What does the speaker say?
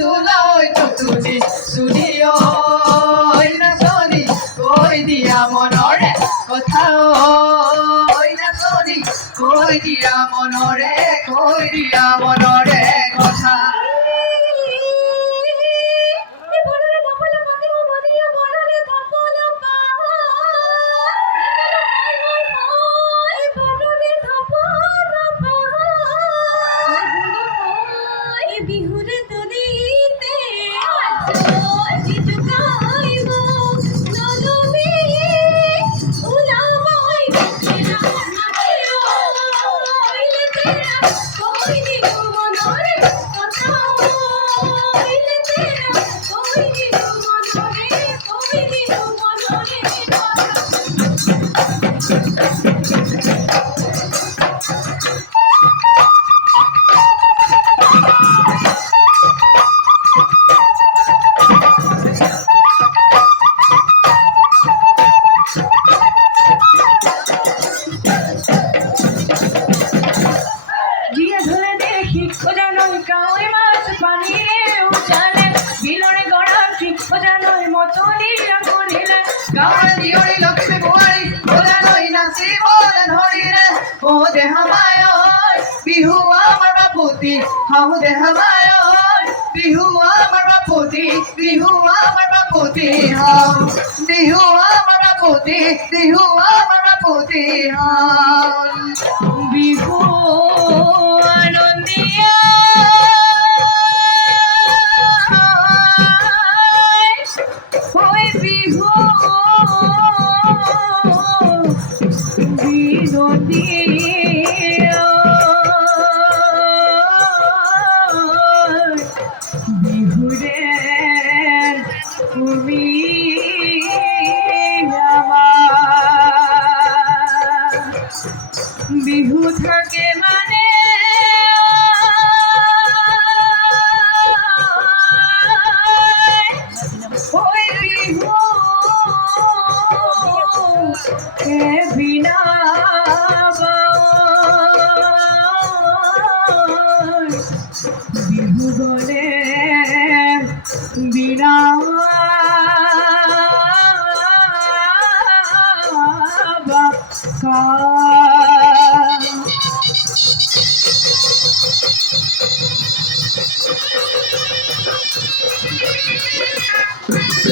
তুলয় তুতুনি সুদিও নাচনি কৈ দিয়া মনৰে কথা নাচনি কৈ দিয়া মনৰে কথা বিহু আমাৰ বাপুতি হাউ দেহ মায় বিহু আমাৰ বাপুতি বিহু আমাৰ বাপুতি হাউ বিহু আমাৰ বাপুতি হাউ বিহু আনন্দিয়া ঐ বিহু বিনন্দীয়া বিহুরে তুমি বিহু থাকে মানে ওই বিহু বিনা বিহু গলে বিনা বাকা